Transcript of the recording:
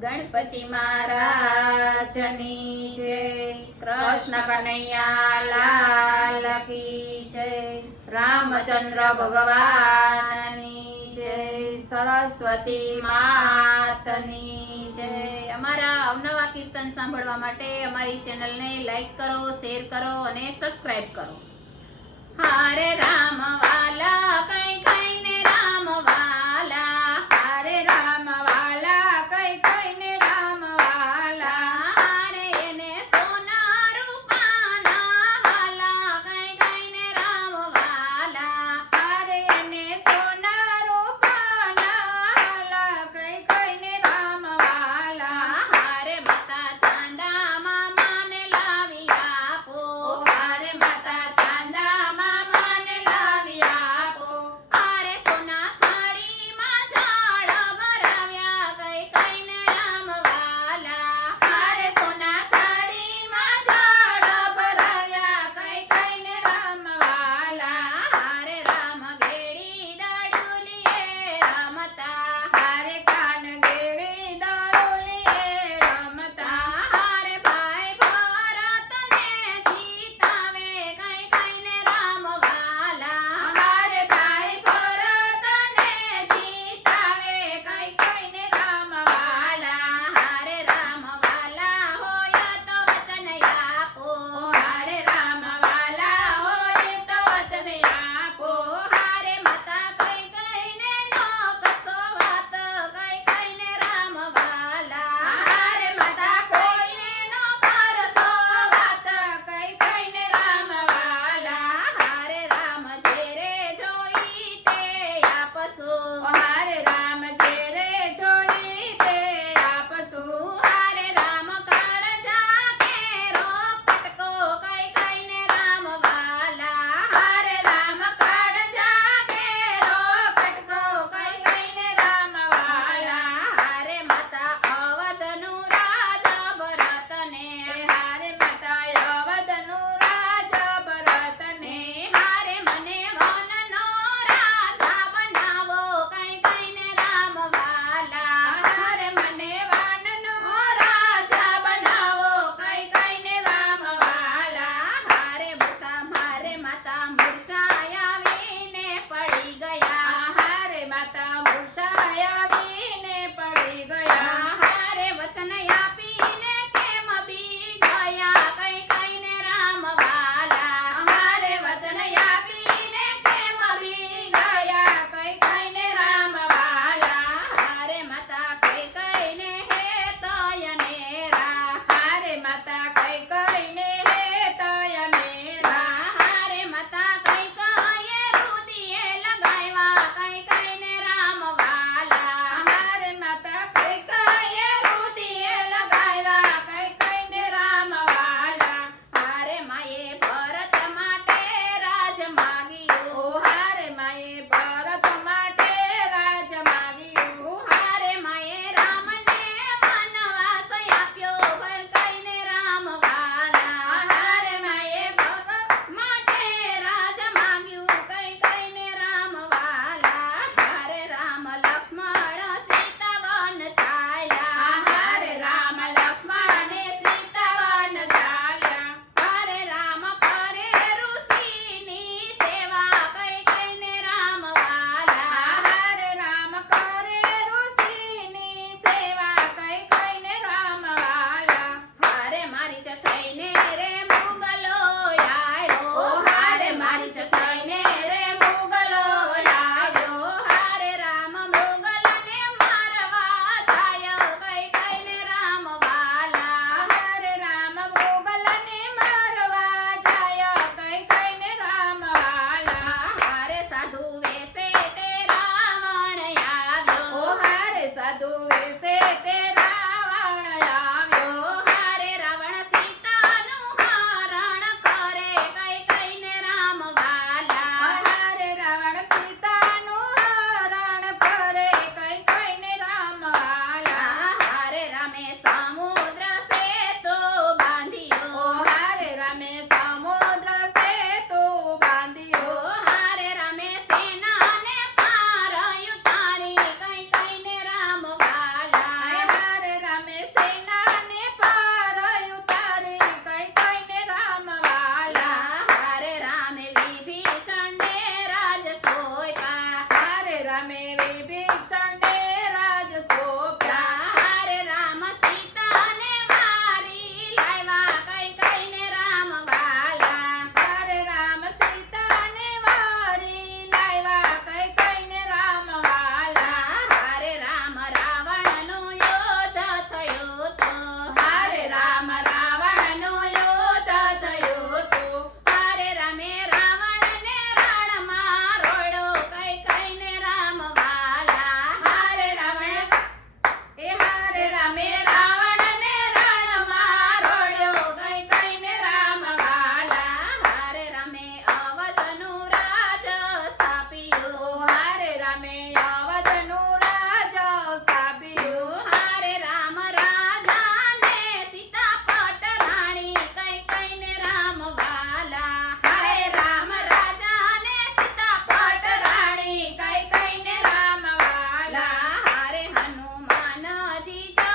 ગણપતિ મહારાજની જય, કૃષ્ણ કનૈયા લાલ કી જય, રામચંદ્ર ભગવાનની જય, સરસ્વતી માતની જય। અમારા અવનવા કીર્તન સાંભળવા માટે અમારી ચેનલને લાઈક કરો, શેર કરો અને સબસ્ક્રાઇબ કરો। હરે રામ વાલા કઈ કઈને રામ વાલા, હરે રામ વાલા કઈ કઈને રામ વાલા, હરે એને સોના રૂપાના હાલા કઈ કઈને રામ વાલા, હરે એને સોના રૂપાના હાલા કઈ કઈને રામ વાલા, હરે માતા ચાંદા મામાને લાવી આપો, હરે માતા ચાંદા મામાને લાવી આપો, હરે સોના થાળીમાં ઝાડ ભરાવ્યા કઈ કઈને રામ વાલા, હરે સોના થાળીમાં ઝાડ ભરાવ્યા કઈ કઈને રામ વાલા, હરે રામ ઘેડી દડુલીએ રમતા, હરે કાન દેવી દરુલીએ રમતા, હરે ભાઈ ભરતને જીતાવે કઈ કઈને રામ વાલા, હરે ભાઈ ભરતને જીતાવે કઈ કઈને રામ વાલા, હરે રામ વાલા હોય તો વચન આપો, હરે રામ વાલા હોય તો વચન આપો, હરે માતા કઈ કઈને નો કશો વાત કઈ કઈને રામ વાલા, હરે માતા કોઈને નો કરશો વાત કઈ કઈને રામ વાલા, હરે રામ જેરે જોઈ તે આપશો, હરે રામ જે રે જોઈ તે આપશો, હરે રામ કાળજા કેરો પટકો કઈ કઈને રામ વાલા, હરે રામ કાળજા કેરો પટકો કઈ કઈને રામ વાલા, હરે માતા અવધનું રાજ ભરતને, હરે માતા અવધનું રાજ ભરતને, હરે મને વનનો રાજા બનાવો કઈ કઈને રામ વાલા, હરે મને વાનનો રાજા બનાવો કઈ કઈને રામ વાલા, હરે માતા મૂર્છાયા આવીને પડી ગયા, હરે માતા મૂર્છાયાવીને પડી ગયા, હરે વચન આપીને કેમ બી ગયા કઈ કઈને રામ વાલા, હરે વચન આપીને કેમ બી ગયા કઈ કઈને રામ વાલા, હરે માતા કઈ કઈને હે તયનેરા, હરે માતા કઈ કઈને હે તયનેરા, હરે માતા કઈ કયે રુદિયે લગાવ્યા કઈ કઈને રામ વાલા, હરે માતા કઈ કયે રુદિયે લગાવ્યા કઈ કઈને રામ વાલા, હરે માએ ભરત માટે રાજ માગ્યું, ઓ હરે માએ ભરત માટે રાજ માગ્યું, હરે માએ રામને વનવાસ આપ્યો પર કઈને રામ વાલા, હરે માએ ભરત માટે રાજ માંગ્યું કઈ કઈને રામ વાલા, હરે રામ લક્ષ્મણ સીતા વન ચાલ્યા, હરે રામ લક્ષ્મણે સીતાવન ચાલ્યા, હરે રામ કરે ઋષિની સેવા કઈ કઈને રામ વાલા, હરે રામ કરે ઋષિની સેવા કઈ કઈને રામ વાલા, હરે મારી જ થઈને રે મુગલો આવ્યો, ઓ હરે મારી જ થઈને રે મુગલો આવ્યો, હરે રામ મુગલને મારવા જાય કઈ કઈને રામ વાલા, હરે રામ મુગલને મારવા જાય કઈ કઈને રામ વાલા, હરે સાધુ વેશે તે રાવણ આવ્યો, ઓ હરે સાધુ વેશે તે રાવણ આવ્યો, હરે રાવણ સીતાનું હરણ કરે કઈ કઈને રામ વાલા, હરે રાવણ સીતાનું હરણ કરે કઈ કઈને રામ વાલા, હરે રામે સમુદ્ર સેતુ બાંધ્યો, ઓ હરે રામે સમુદ્ર સેતુ બાંધ્યો, હરે રામે સેનાને પાર ઉતારી કઈ કઈને રામ વાલા, હરે રામ સાચી